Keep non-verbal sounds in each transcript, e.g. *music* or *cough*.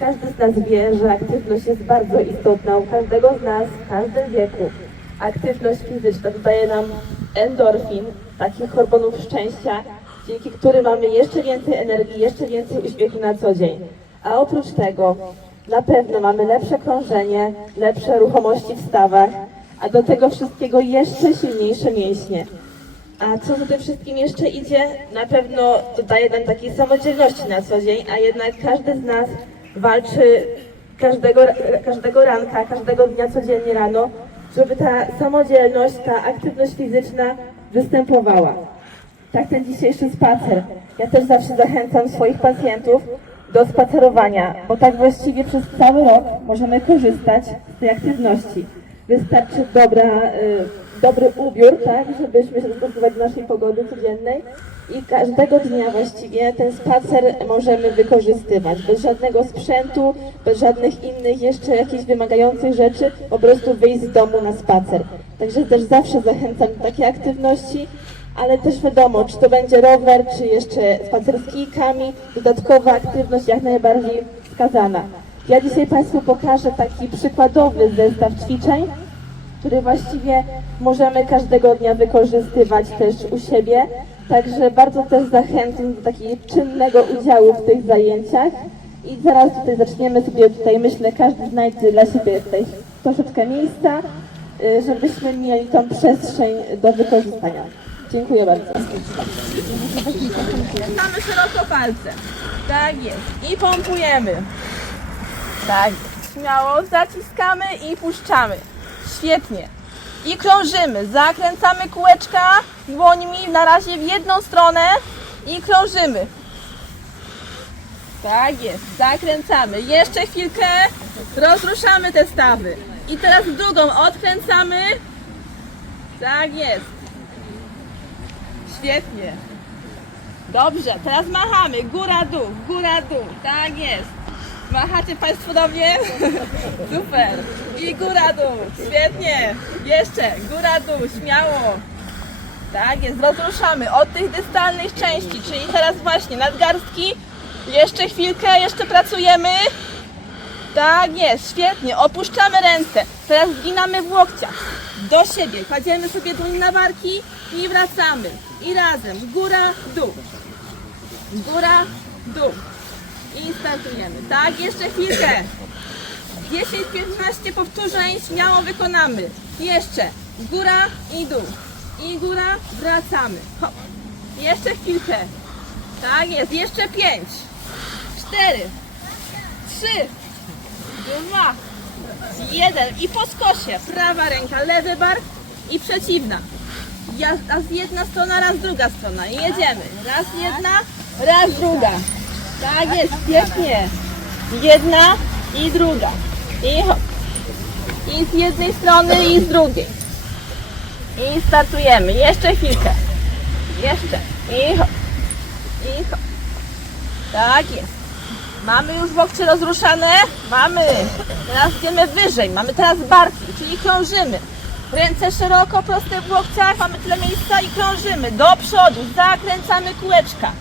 Każdy z nas wie, że aktywność jest bardzo istotna u każdego z nas w każdym wieku. Aktywność fizyczna dodaje nam endorfin, takich hormonów szczęścia, dzięki którym mamy jeszcze więcej energii, jeszcze więcej uśmiechu na co dzień. A oprócz tego na pewno mamy lepsze krążenie, lepsze ruchomości w stawach, a do tego wszystkiego jeszcze silniejsze mięśnie. A co za tym wszystkim jeszcze idzie? Na pewno dodaje nam takiej samodzielności na co dzień, a jednak każdy z nas walczy każdego, każdego ranka, każdego dnia codziennie rano, żeby ta samodzielność, ta aktywność fizyczna występowała. Tak ten dzisiejszy spacer. Ja też zawsze zachęcam swoich pacjentów do spacerowania, bo tak właściwie przez cały rok możemy korzystać z tej aktywności. Wystarczy dobra, y, dobry ubiór, tak, żebyśmy się dostosować do naszej pogody codziennej i każdego dnia właściwie ten spacer możemy wykorzystywać. Bez żadnego sprzętu, bez żadnych innych jeszcze jakichś wymagających rzeczy, po prostu wyjść z domu na spacer. Także też zawsze zachęcam do takiej aktywności, ale też wiadomo, czy to będzie rower, czy jeszcze spacer z kijkami, dodatkowa aktywność jak najbardziej wskazana. Ja dzisiaj Państwu pokażę taki przykładowy zestaw ćwiczeń, który właściwie możemy każdego dnia wykorzystywać też u siebie. Także bardzo też zachęcam do takiego czynnego udziału w tych zajęciach. I zaraz tutaj zaczniemy sobie tutaj, myślę, każdy znajdzie dla siebie tutaj troszeczkę miejsca, y, żebyśmy mieli tą przestrzeń do wykorzystania. Dziękuję bardzo. Mamy szeroko palce. Tak jest. I pompujemy. Tak. Śmiało zaciskamy i puszczamy. Świetnie. I krążymy. Zakręcamy kółeczka dłońmi na razie w jedną stronę i krążymy. Tak jest. Zakręcamy. Jeszcze chwilkę. Rozruszamy te stawy. I teraz drugą odkręcamy. Tak jest. Świetnie. Dobrze, teraz machamy. Góra, dół, góra, dół. Tak jest. Machacie Państwo do mnie? *laughs* Super. I góra, dół. Świetnie. Jeszcze. Góra, dół. Śmiało. Tak jest. Rozruszamy od tych dystalnych części, czyli teraz właśnie nadgarstki. Jeszcze chwilkę, jeszcze pracujemy. Tak jest, świetnie. Opuszczamy ręce. Teraz zginamy w łokciach. Do siebie. Kładziemy sobie dłoń na barki i wracamy. I razem. Góra, dół. Góra, dół. I startujemy. Tak, jeszcze chwilkę. 10-15 powtórzeń śmiało wykonamy. Jeszcze. Góra i dół. I góra, wracamy. Hop. Jeszcze chwilkę. Tak jest, jeszcze 5, 4, 3, 2, 1 i po skosie. Prawa ręka, lewy bark i przeciwna. Raz jedna strona, raz druga strona. I jedziemy. Raz jedna, raz druga. Tak jest, pięknie. Jedna i druga. I hop. I z jednej strony i z drugiej. I startujemy. Jeszcze chwilkę. Jeszcze. I hop. I hop. Tak jest. Mamy już łokcie rozruszane? Mamy. Teraz idziemy wyżej. Mamy teraz barki, czyli krążymy. Ręce szeroko, proste w łokciach, mamy tyle miejsca i krążymy. Do przodu, zakręcamy kółeczka.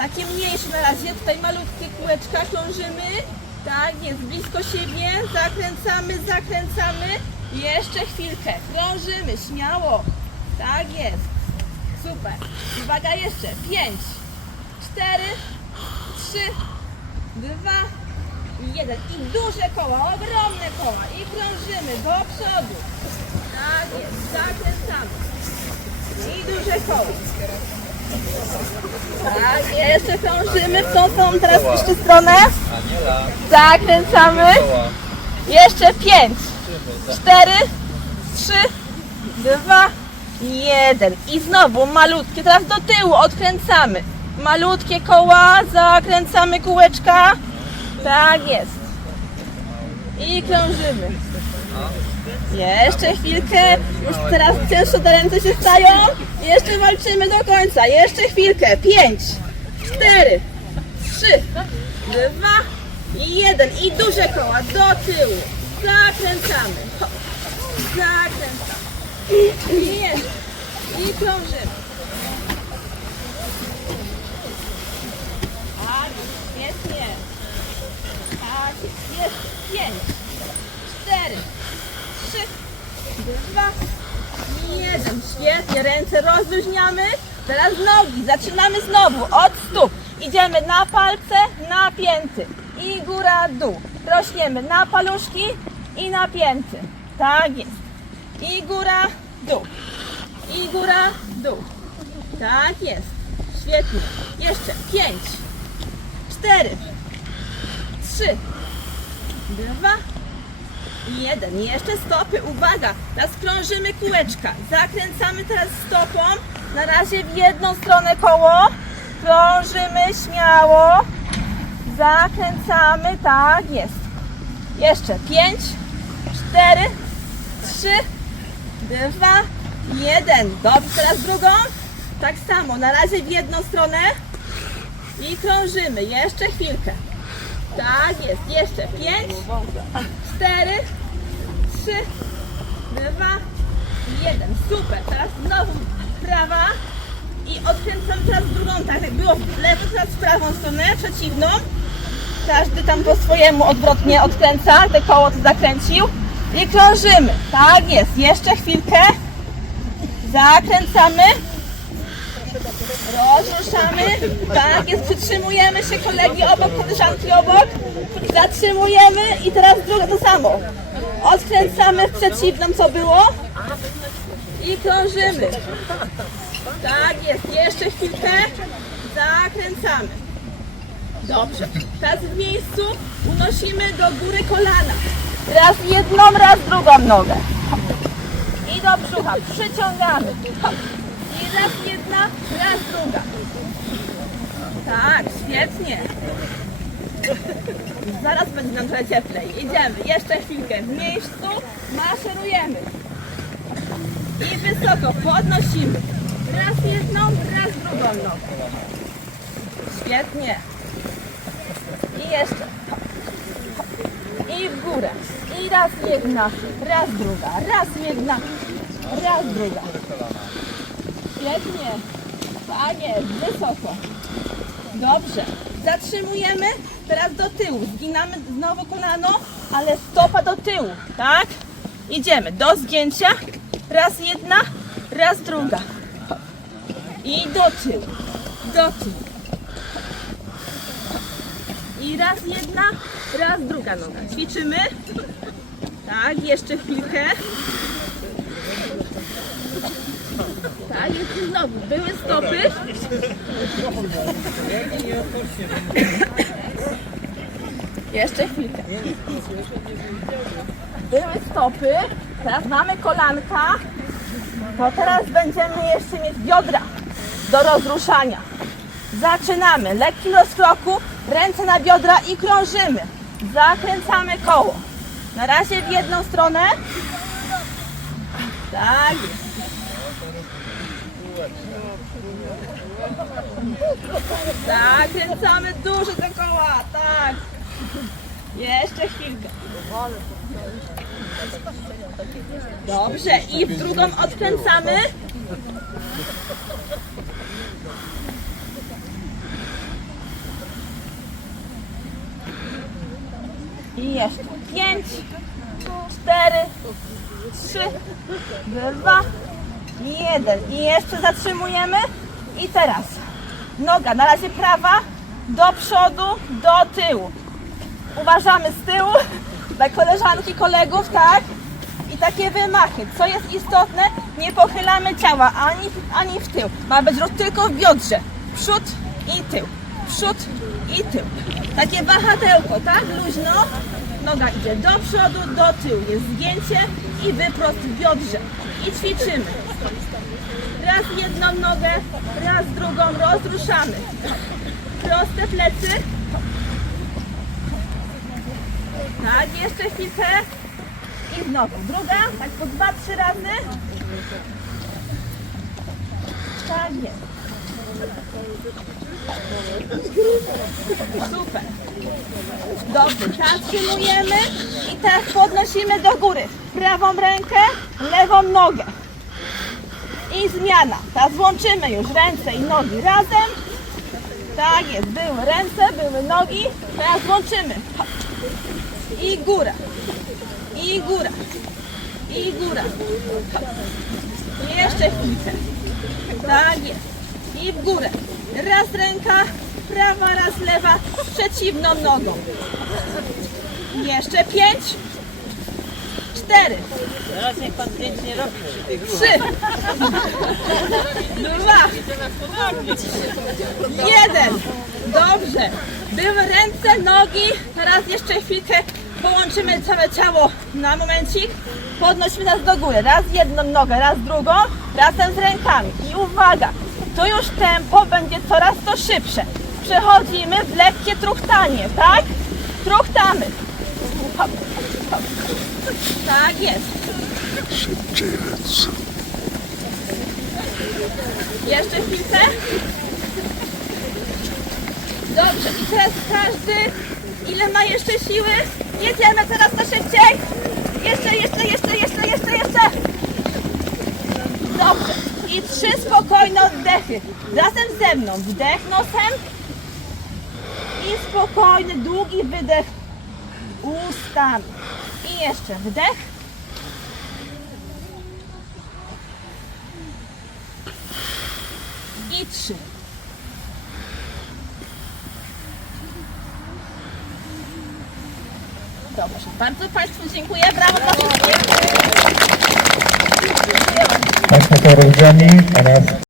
Takie mniejsze na razie, tutaj malutkie kółeczka, krążymy. Tak, jest blisko siebie, zakręcamy, zakręcamy. Jeszcze chwilkę, krążymy, śmiało. Tak jest. Super. Uwaga jeszcze. Pięć, cztery, trzy, dwa, jeden. I duże koła, ogromne koła. I krążymy do przodu. Tak jest, zakręcamy. I duże koło. Tak, jeszcze krążymy w tą stronę, teraz w jeszcze stronę. Zakręcamy. Jeszcze pięć, cztery, trzy, dwa, jeden. I znowu malutkie, teraz do tyłu odkręcamy. Malutkie koła, zakręcamy kółeczka. Tak jest. I krążymy. Jeszcze chwilkę. Już teraz cięższe te ręce się stają. Jeszcze walczymy do końca. Jeszcze chwilkę. Pięć, cztery, trzy, dwa i jeden. I duże koła do tyłu. Zakręcamy. Hop. Zakręcamy. I jeszcze. Krążymy. Tak, świetnie. Tak Jeszcze. Pięć. Cztery. Trzy. Dwa. Jeden. Świetnie. Ręce rozluźniamy. Teraz nogi. Zaczynamy znowu od stóp. Idziemy na palce, na pięty. I góra, dół. Rośniemy na paluszki i na pięty. Tak jest. I góra, dół. I góra, dół. Tak jest. Świetnie. Jeszcze. Pięć. Cztery. Trzy. Dwa. Jeden. Jeszcze stopy. Uwaga. Teraz krążymy kółeczka. Zakręcamy teraz stopą. Na razie w jedną stronę koło. Krążymy śmiało. Zakręcamy. Tak jest. Jeszcze. Pięć. Cztery. Trzy. Dwa. Jeden. Dobrze. Teraz drugą. Tak samo. Na razie w jedną stronę. I krążymy. Jeszcze chwilkę. Tak jest. Jeszcze. Pięć. Cztery. Trzy. Dwa. Jeden. Super. Teraz znowu prawa. I odkręcamy teraz drugą, tak jak było w lewo, teraz w prawą stronę, przeciwną. Każdy tam po swojemu odwrotnie odkręca, te koło co zakręcił. I krążymy. Tak jest. Jeszcze chwilkę. Zakręcamy. Rozruszamy. Tak jest. Przytrzymujemy się kolegi obok, koleżanki obok. Zatrzymujemy i teraz drugie to samo. Odkręcamy w przeciwną co było. I krążymy. Tak jest. Jeszcze chwilkę. Zakręcamy. Dobrze. Teraz w miejscu unosimy do góry kolana. Raz jedną, raz drugą nogę. I do brzucha. Przyciągamy. Raz jedna, raz druga. Tak, świetnie. Zaraz będzie nam trochę cieplej. Idziemy. Jeszcze chwilkę. W miejscu maszerujemy. I wysoko podnosimy. Raz jedną, raz drugą nogę. Świetnie. I jeszcze. I w górę. I raz jedna, raz druga, raz jedna, raz druga. Świetnie. Jest, wysoko. Dobrze. Zatrzymujemy. Teraz do tyłu. Zginamy znowu kolano, ale stopa do tyłu. Tak? Idziemy do zgięcia. Raz jedna, raz druga. I do tyłu. Do tyłu. I raz jedna, raz druga noga. Ćwiczymy. Tak, jeszcze chwilkę. Tak, jeszcze znowu. Były stopy. Jeszcze chwilkę. Były stopy. Teraz mamy kolanka. To teraz będziemy jeszcze mieć biodra do rozruszania. Zaczynamy. Lekkim rozkroku, ręce na biodra i krążymy. Zakręcamy koło. Na razie w jedną stronę. Tak jest. Zakręcamy dużo te koła. Tak. Jeszcze chwilkę. Dobrze. I w drugą odkręcamy. I jeszcze pięć, cztery, trzy, dwa, jeden. I jeszcze zatrzymujemy. I teraz noga, na razie prawa, do przodu, do tyłu. Uważamy z tyłu *laughs* dla koleżanki, kolegów, tak? I takie wymachy. Co jest istotne, nie pochylamy ciała ani, ani w tył. Ma być ruch tylko w biodrze. Przód i tył. Przód i tył. Takie wahadełko, tak? Luźno. Noga idzie do przodu, do tyłu. Jest zgięcie i wyprost w biodrze. I ćwiczymy. Raz jedną nogę, raz drugą rozruszamy. Proste plecy. Tak, jeszcze chwilkę. I znowu druga, tak po dwa, trzy razy. Tak jest. Super. Dobrze, zatrzymujemy i teraz podnosimy do góry. Prawą rękę, lewą nogę. I zmiana. Teraz łączymy już ręce i nogi razem. Tak jest, były ręce, były nogi. Teraz łączymy. I góra. I góra. I góra. Jeszcze chwilkę. Tak jest. I w górę. Raz ręka, prawa, raz lewa, przeciwną nogą. Jeszcze pięć. Cztery. Teraz niech pan zdjęć nie robi przy tych Trzy. Dwa. Jeden. Dobrze. Były ręce, nogi. Teraz jeszcze chwilkę połączymy całe ciało na momencik. Podnosimy nas do góry. Raz jedną nogę, raz drugą. Razem z rękami. I uwaga. Tu już tempo będzie coraz to szybsze. Przechodzimy w lekkie truchtanie, tak? Truchtamy. Hop, hop. Tak jest. Szybciej ręce. Jeszcze chwilkę. Dobrze, i teraz każdy, ile ma jeszcze siły, jedziemy coraz to szybciej. Jeszcze, jeszcze, jeszcze, jeszcze, jeszcze, jeszcze. Dobrze. I trzy spokojne oddechy. Razem ze mną. Wdech nosem. I spokojny, długi wydech ustami. I jeszcze wdech. I trzy. Dobrze, bardzo Państwu dziękuję. Brawo dla wszystkich. Państwo są rozgrzani, a nas